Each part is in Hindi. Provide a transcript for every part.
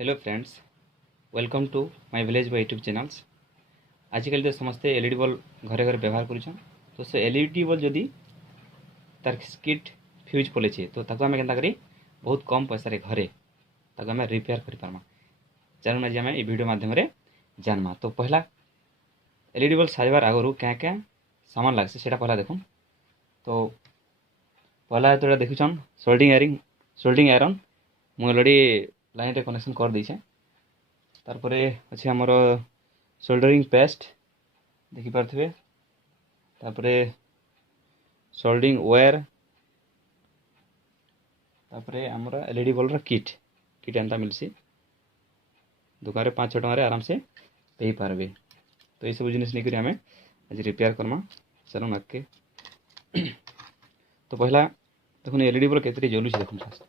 Hello friends, welcome to my village by YouTube channels. आजिकल तो समस्ते एलईडी बल्ब घरे घरे व्यवहार करुछन। तो से एलईडी बल्ब जदि तार किट फ्यूज पड़े तो ताको आमे केनता करी बहुत कम पैसा रे घरे ताको आमे रिपेयर करि पारमा। चलन आज आमे ए वीडियो माध्यम रे जानमा। तो पहला एलईडी बल्ब साजबार आगरु क्या क्या सामान लागसे सेटा पहला देखुन। तो पहला तो देखुछन सोल्डिंग आयरन मु ऑलरेडी लाइन रे कनेक्शन कर दीछे। तारपरे अच्छे आमर सोल्डरिंग पेस्ट देखिपारे। तारपरे सोल्डरिंग वायर, तारपरे आमर एलईडी बल्ब किट किट एंता मिलसी दुकान रे 5-6 टଙ୍କା आराम से पे पारबे। तो ये सब जिनिस नहीं करी हमें आज रिपेयर करमा। चलो आगे। तो पहला देखुन एलईडी बल्ब केतरी जलुछ देखुन फास्ट।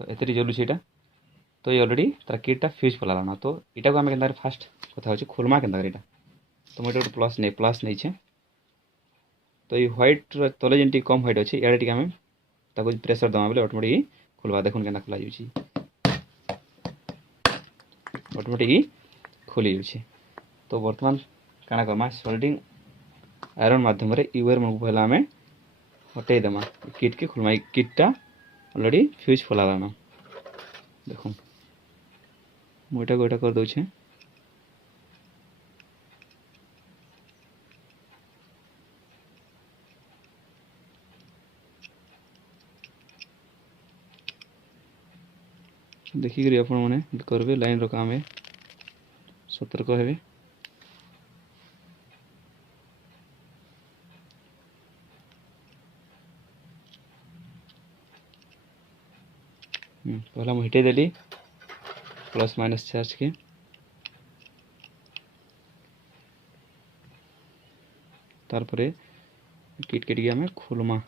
तो एतरी जलुछ एटा। तो ये ऑलरेडी तार किटा फ्यूज पलाना। तो इटा को आमे केनता फास्ट कथा होची खोलमा केनता करी इटा। तो मोटे प्लस नहीं छे। तो ये व्हाइट तले जेंटी कम व्हाइट अछि याडे टिक आमे ताको प्रेशर दमा बेले ऑटोमेटिक खोलवा। देखुन केना खोला जाउची, ऑटोमेटिक खोली जाउची। तो वर्तमान काना करमा सोल्डिंग आयरन माध्यम रे यूआर मन पहला आमे हटे देमा किट के खोलमा। किटटा ऑलरेडी फ्यूज फलाना। देखुन मोटा गोटा कर दउछे। देखिक आपण मैंने करबे लाइन रो काम है, सतर्क हेबे। पहला मुझे हटे देली प्लस माइनस चार्ज के। तारपरे किट के आमे खोलमा।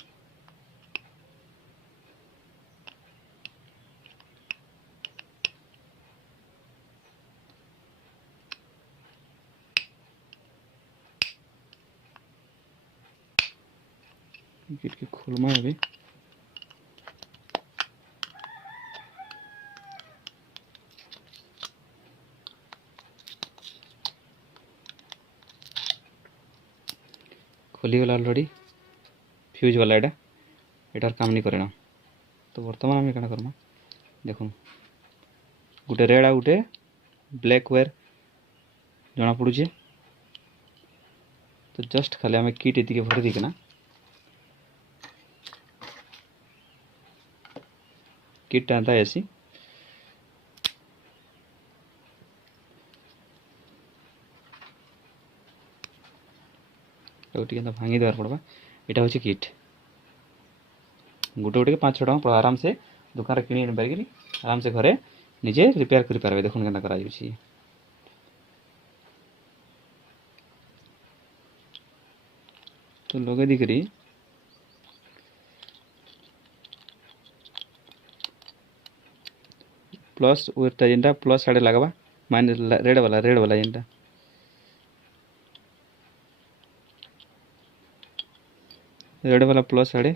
किट के खोलमा अभी खोलीगला ऑलरेडी फ्यूज वाला एटा एटार काम नहीं करेना। तो वर्तमान आम क्या करमा देखुन गोटे रेड आ गोटे ब्लैक वायर जना पड़ुचे। तो जस्ट खाली आम किट ये भरी देकिना किट एंता आसी भांगी देवार पड़वा। यहाँ हूँ किट गोटे गोटे 5-6 टଙ୍କା आराम से दुकान किणी पारि आराम से घरे निजे रिपेयर कर पारे। देखुन केना करा जाउछि। तो लगे दिकरी प्लस वेरटा जेनटा प्लस आड़े लगवा माइनस रेड वाला जेनटा रेड वाला प्लस आड़े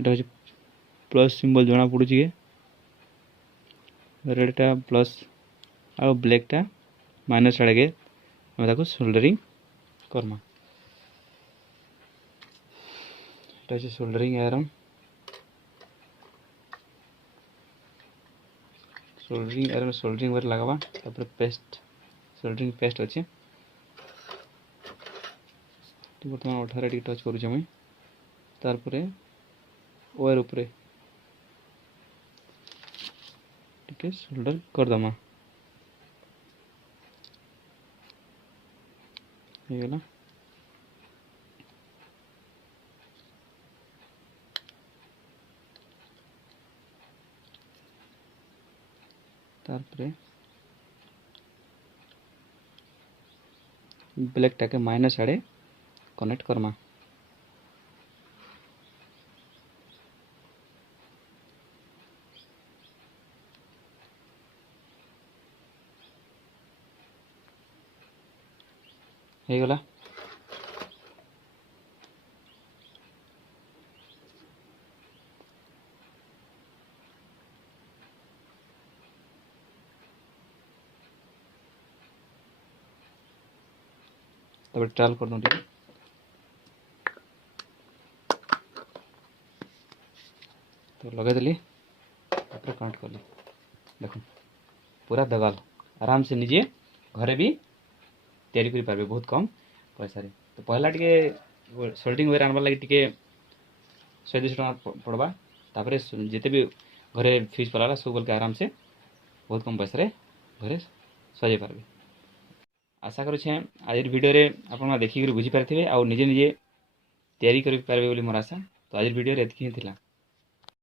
এটা হচ্ছে प्लस सिंबल जना पड़ुची रेडटा प्लस आ ब्लैकटा माइनस आड़े आम ताको सोल्डरिंग करमा। এটা হচ্ছে सोल्डरिंग आयरन सोल्डरिंग वायर लगवा। तापर पेस्ट सोल्डरिंग पेस्ट अच्छे बर्तमान 18 टच करुचे मुई। तारपरे वायर उपरे टिके सोल्डर करदमा ହେଇଗଲା। तारपरे ब्लैक टाके माइनस आड़े कनेक्ट करमा। ହେଇଗଲା। तब ट्रायल कर दूँ तो लगेदेली कनेक्ट कली देख पूरा दगाल आराम से निजे घरे भी तैयारी करि पारबे बहुत कम पैसा रे। तो पहला टिके सोल्डिंग वायर आनबार लगे टिके 100-200 टଙ୍କା पड़वा तापर जिते भी घरे फ्यूज पलाला सब बोल के आराम से बहुत कम पैसा रे घरे सजाई पारबे। आशा करुछे आज वीडियो रे आपण देखिक बुझी पारथिबे आ निजे निजे तैयारी करि पारबे बोली मोर आशा। तो आज वीडियो रे एतकी ही थिला।